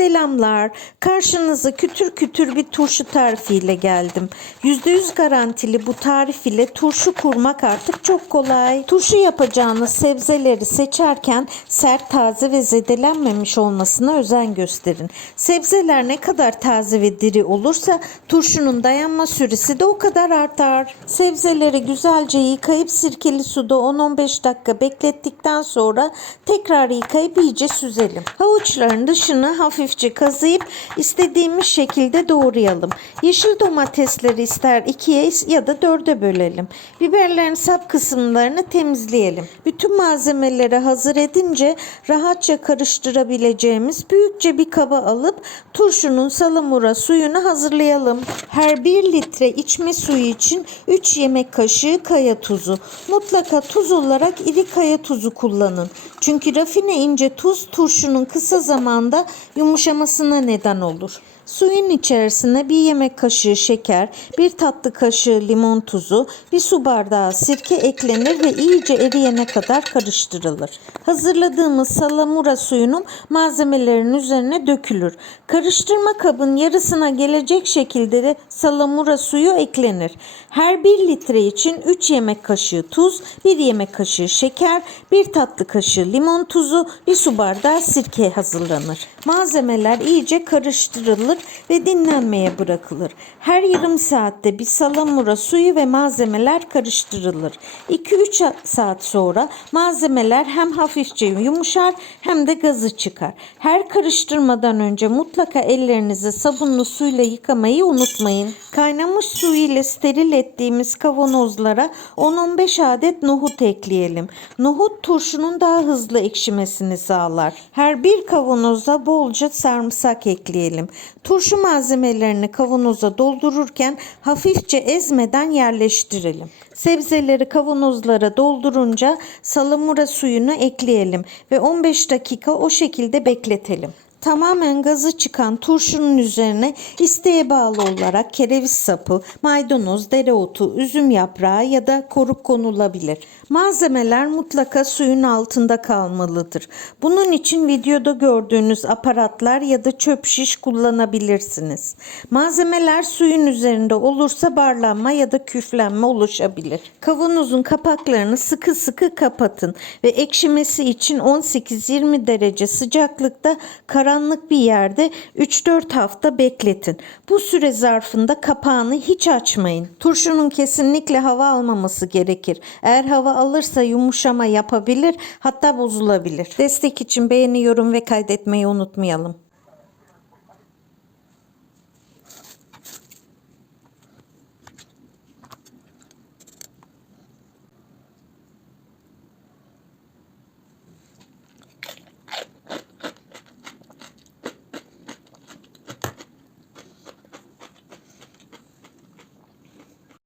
Selamlar. Karşınıza kütür kütür bir turşu tarifiyle geldim. %100 garantili bu tarif ile turşu kurmak artık çok kolay. Turşu yapacağınız sebzeleri seçerken sert, taze ve zedelenmemiş olmasına özen gösterin. Sebzeler ne kadar taze ve diri olursa turşunun dayanma süresi de o kadar artar. Sebzeleri güzelce yıkayıp sirkeli suda 10-15 dakika beklettikten sonra tekrar yıkayıp iyice süzelim. Havuçların dışını hafifçe kazıyıp istediğimiz şekilde doğrayalım. Yeşil domatesleri ister ikiye ya da dörde bölelim. Biberlerin sap kısımlarını temizleyelim. Bütün malzemeleri hazır edince rahatça karıştırabileceğimiz büyükçe bir kaba alıp turşunun salamura suyunu hazırlayalım. Her 1 litre içme suyu için 3 yemek kaşığı kaya tuzu. Mutlaka tuz olarak iri kaya tuzu kullanın. Çünkü rafine ince tuz turşunun kısa zamanda yumuşamasına neden olur. Suyun içerisine bir yemek kaşığı şeker, bir tatlı kaşığı limon tuzu, bir su bardağı sirke eklenir ve iyice eriyene kadar karıştırılır. Hazırladığımız salamura suyunun malzemelerin üzerine dökülür. Karıştırma kabın yarısına gelecek şekilde de salamura suyu eklenir. Her 1 litre için 3 yemek kaşığı tuz, 1 yemek kaşığı şeker, 1 tatlı kaşığı limon tuzu, 1 su bardağı sirke hazırlanır. Malzemeler iyice karıştırılır ve dinlenmeye bırakılır. Her yarım saatte bir salamura suyu ve malzemeler karıştırılır. 2-3 saat sonra malzemeler hem hafifçe yumuşar hem de gazı çıkar. Her karıştırmadan önce mutlaka ellerinizi sabunlu suyla yıkamayı unutmayın. Kaynamış su ile steril ettiğimiz kavanozlara 10-15 adet nohut ekleyelim. Nohut turşunun daha hızlı ekşimesini sağlar. Her bir kavanoza bolca sarımsak ekleyelim. Turşu malzemelerini kavanoza doldururken hafifçe ezmeden yerleştirelim. Sebzeleri kavanozlara doldurunca salamura suyunu ekleyelim ve 15 dakika o şekilde bekletelim. Tamamen gazı çıkan turşunun üzerine isteğe bağlı olarak kereviz sapı, maydanoz, dereotu, üzüm yaprağı ya da koruk konulabilir. Malzemeler mutlaka suyun altında kalmalıdır. Bunun için videoda gördüğünüz aparatlar ya da çöp şiş kullanabilirsiniz. Malzemeler suyun üzerinde olursa barlanma ya da küflenme oluşabilir. Kavanozun kapaklarını sıkı sıkı kapatın ve ekşimesi için 18-20 derece sıcaklıkta karanlık bir yerde 3-4 hafta bekletin. Bu süre zarfında kapağını hiç açmayın. Turşunun kesinlikle hava almaması gerekir. Eğer hava alırsa yumuşama yapabilir hatta bozulabilir. Destek için beğeni, yorum ve kaydetmeyi unutmayalım.